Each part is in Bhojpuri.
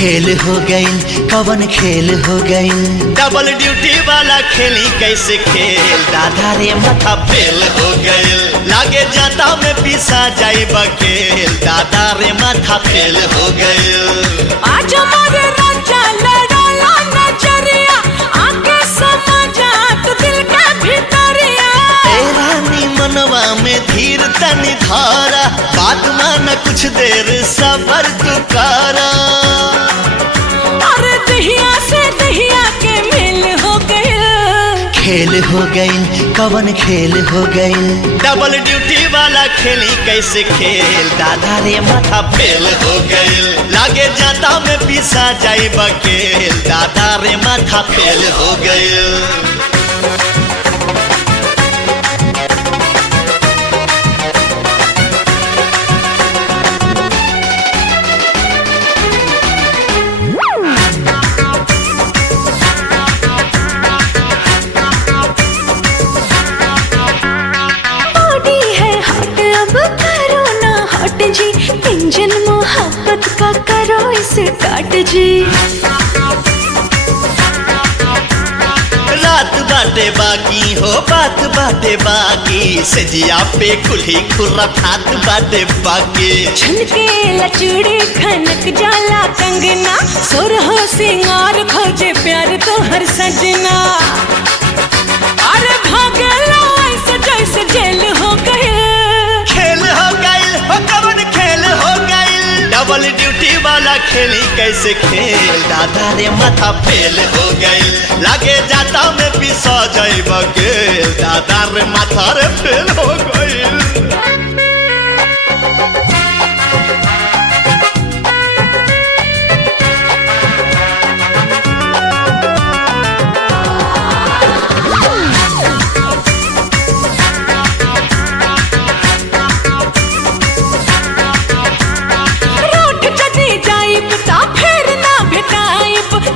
खेल हो गईल, कवन खेल हो गईल। डबल ड्यूटी वाला खेली कैसे खेल, दादा रे माथा फेल हो गईल। लागे जाता में पिसा जाई बकेल, दादा रे माथा फेल हो गईल। आज हमारे राजा लड़ाला नजरिया, आके समझा तू दिल के भीतरिया। ए रानी मनवा में धीर तनी धारा, बात माना कुछ देर सबर तू करा। अरे दहिया से दहिया के मेल हो गईल। खेल हो गईल, कवन खेल हो गईल। डबल ड्यूटी वाला खेली कैसे खेल, दादा रे माथा फेल हो गईल। लागे जाता में पिसा जाई बकेल, दादा रे माथा फेल हो गईल। जी इंजन मोहब्बत का करो इसे काट जी। रात बाटे बाकी हो, बात बाटे बाकी, सजिया पे कुल्ही खुर्रफात बाटे बाकी। छनके लचूड़ी खनक जाला कंगना, सुरहो सिंगार खोजे प्यार तो हर सजना। अरे भागला ऐसे जैसे जेल हो गए। खेल हो गईल, कवन खेल हो गईल। डबल ड्यूटी वाला खेली कैसे खेल, दादा रे माथा फेल हो गईल। लागे जाता में पिसा जाई बकेल, दादा रे माथा रे फेल हो गईल।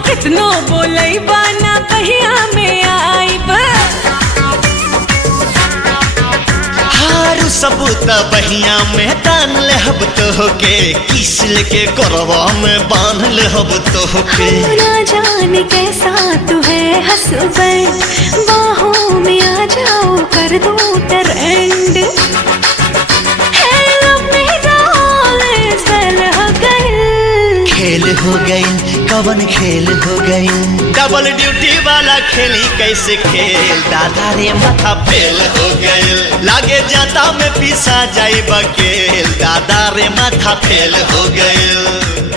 कितनो बोलई बाना कहिया में आईब। हारू सबूत बहिया में तान ले हब तो होके, किस लेके करवा में बांध ले हब तो होके। ना जाने कैसा तू है हसबैंड, बाहों में आ जाओ कर दो ट्रेंड। खेल हो गईल, कवन खेल हो गईल। डबल ड्यूटी वाला खेली कैसे खेल, दादा रे माथा फेल हो गईल। लागे जाता में पिसा जाई बकेल, दादा रे माथा फेल हो गईल।